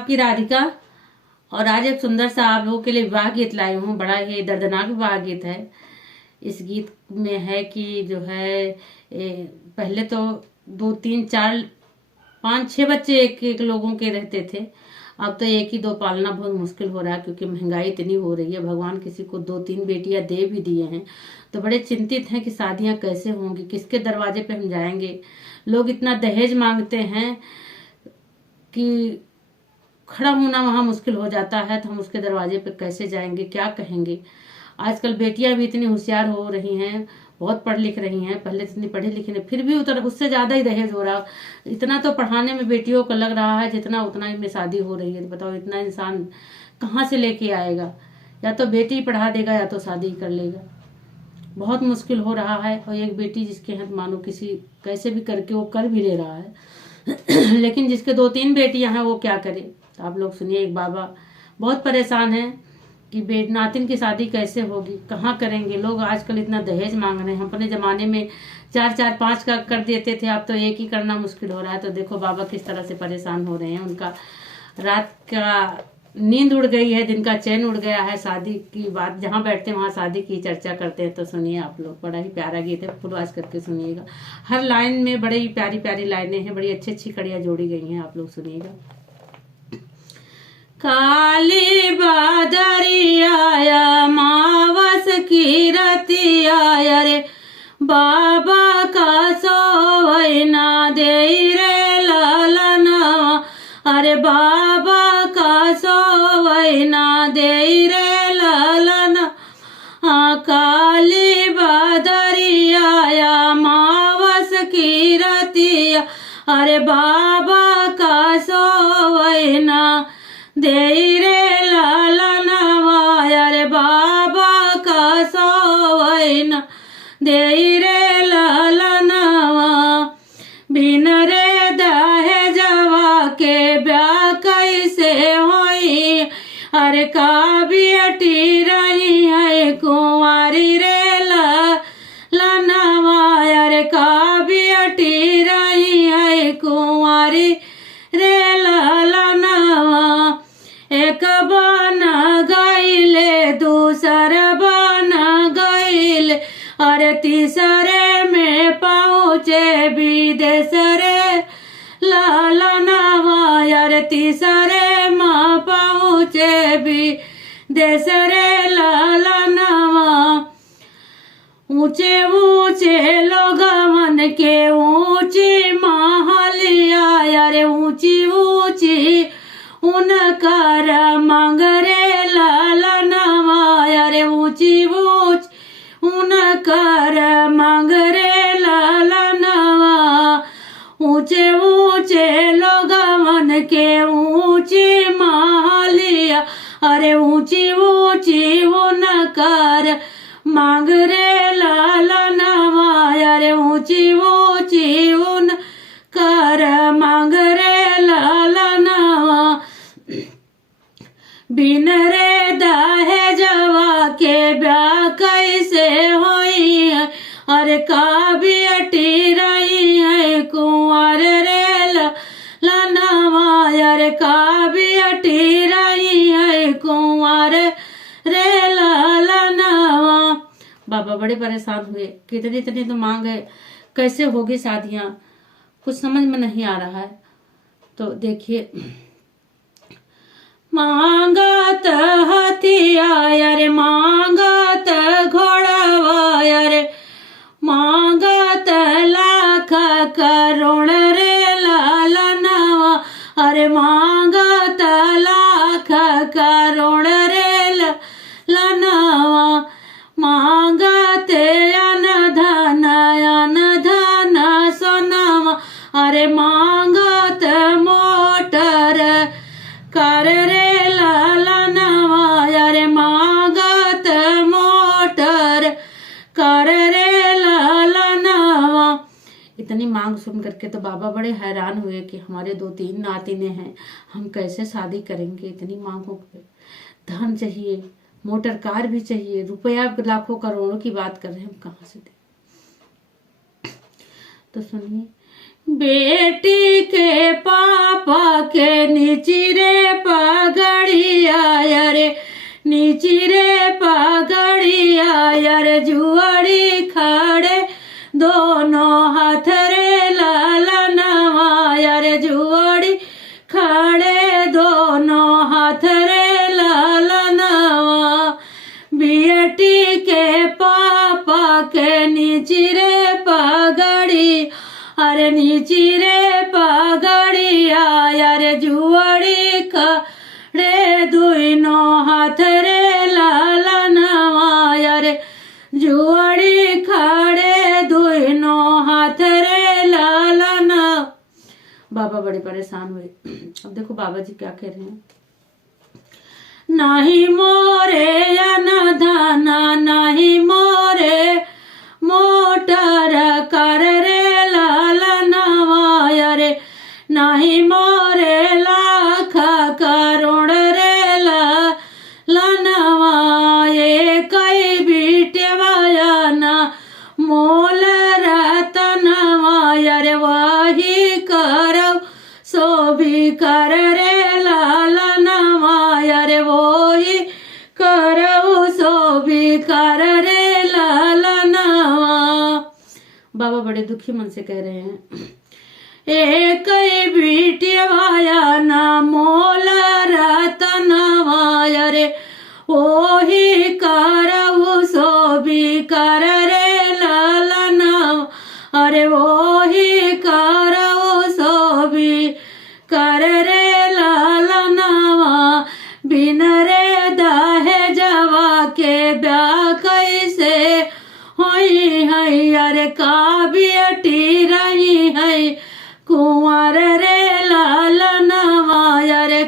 आपकी राधिका और आज एक सुंदर सा आप लोगों के लिए विवाह गीत लाई हूँ। बड़ा ही दर्दनाक विवाह गीत है। इस गीत में है कि जो है पहले तो 2 3 4 5 6 बच्चे एक एक लोगों के रहते थे। अब तो एक ही 2 पालना बहुत मुश्किल हो रहा है, क्योंकि महंगाई इतनी हो रही है। भगवान किसी को 2 3 बेटियां दे भी दिए हैं, तो बड़े चिंतित हैं कि शादियां कैसे होंगी, किसके दरवाजे पे हम जाएंगे। लोग इतना दहेज मांगते हैं कि खड़ा होना वहां मुश्किल हो जाता है। तो हम उसके दरवाजे पे कैसे जाएंगे, क्या कहेंगे। आजकल बेटियां भी इतनी होशियार हो रही हैं, बहुत पढ़ लिख रही हैं। पहले इतनी पढ़ी लिखी नहीं, फिर भी उससे ज्यादा ही दहेज हो रहा। इतना तो पढ़ाने में बेटियों को लग रहा है जितना उतना ही में शादी हो रही है। तो बताओ इतना इंसान कहाँ से लेके आएगा। या तो बेटी पढ़ा देगा या तो शादी कर लेगा। बहुत मुश्किल हो रहा है। और एक बेटी जिसके हाथ मानो किसी कैसे भी करके वो कर भी ले रहा है लेकिन जिसके 2 3 बेटियां हैं वो क्या करे। तो आप लोग सुनिए, एक बाबा बहुत परेशान है कि नातिन की शादी कैसे होगी, कहाँ करेंगे। लोग आजकल इतना दहेज मांग रहे हैं। हम अपने जमाने में 4 4 5 का कर देते थे, अब तो एक ही करना मुश्किल हो रहा है। तो देखो बाबा किस तरह से परेशान हो रहे हैं। उनका रात का नींद उड़ गई है, दिन का चैन उड़ गया है। शादी की बात जहाँ बैठते हैं वहाँ शादी की चर्चा करते हैं। तो सुनिए आप लोग, बड़ा ही प्यारा गीत है, फुलवास करके सुनिएगा। हर लाइन में बड़ी प्यारी प्यारी लाइनें हैं, बड़ी अच्छी अच्छी कड़ियाँ जोड़ी गई हैं। आप लोग सुनिएगा। काली बादरिया मावस की रतिया रे, बाबा का सोवैना दे रे लालना। अरे बाबा का सोवैना दे रे लालना। काली बादरिया मावस की रतिया, अरे बाबा का सोवैना दे रे लालनवा। अरे बाबा का सोवैना दे रे लालनवा। बिन रे दहेजवा के ब्याह कैसे होई, अरे का बेटी रही है कुंवारी रे लालनवा। अरे का बेटी रही है कुंवारी रे लालनवा। एक बन गईले दूसर बन गईले, अरे तीसरे में पहुँचे विदेश रे लालनवा। अरे तीसरे में पहुँचे विदेश रे लालनवा। ऊंचे ऊंचे लोगवन के ऊंची महलिया, अरे ऊंची ऊंची उनकर मांग रे लालनवा। अरे ऊंची ऊंच उनकर मांग रे लालनवा। ऊंचे ऊंचे लोगवन के ऊंची महलिया, अरे ऊंची ऊंची उनकर मांग रे लालनवा। अरे ऊंची ऊंची उनकर मांग रे लालनवा। बिन रे दहेजवा के ब्याह कैसे होई, अरे का बेटी रही है कुंवर रे लालनवा। अरे का बेटी रही है कुंवर रे लालनवा। बाबा बड़े परेशान हुए, कितनी इतनी तो मांग है, कैसे होगी शादियां, कुछ समझ में नहीं आ रहा है। तो देखिए, मांगत हथिया रे मांगत घोड़वा, रे मांगत लाख करोड़ रे लालनवा। अरे मांगत लाख करोड़ रे लालनवा। मांगत अन धन सोनवा। अरे मांगत मोटर कर रे लालनवा। अरे मांगत मोटर कर रे लालनवा। इतनी मांग सुन करके तो बाबा बड़े हैरान हुए कि हमारे 2 3 नातिने हैं, हम कैसे शादी करेंगे। इतनी मांगों पे धन चाहिए, मोटर कार भी चाहिए, रुपया लाखों करोड़ों की बात कर रहे हैं, हम कहाँ से दें। तो सुनिए, बेटी के पापा के नीचे रे नीची रे पगड़िया यार जुआड़ी खड़े दोनों हाथ रे लालनवा यार जुआड़ी खड़े दोनों हाथ रे लालनवा बेटी के पापा के नीची रे पगड़ी अरे नीची रे पगड़िया यार जुआड़ी खड़े दोनों हाथ रे लालनवा यार जुआड़ी खड़े दोनों हाथ रे लालना। बाबा बड़े परेशान हुए। अब देखो बाबा जी क्या कह रहे हैं। नहीं मोरे या न धाना नहीं मोरे मोटर कर रे लालनवा यारे नहीं मोरे लाख करोड़ रे लालनवा ये कई बीटेवाया ना मोल रतनवा यारे वही करव सो भी कर रे लालनवा यारे वही करव सो भी कर रे लालनवा। बाबा बड़े दुखी मन से कह रहे हैं। एक बीटिया ना मोल रतनवा यारे ओही करव सो भी कर रे लालनवा अरे ओही करव सो भी कर रे लालनवा बिन रे दहेजवा के ब्याह कैसे होई है अरे का बेटी रही है कुंवर रे लालनवा अरे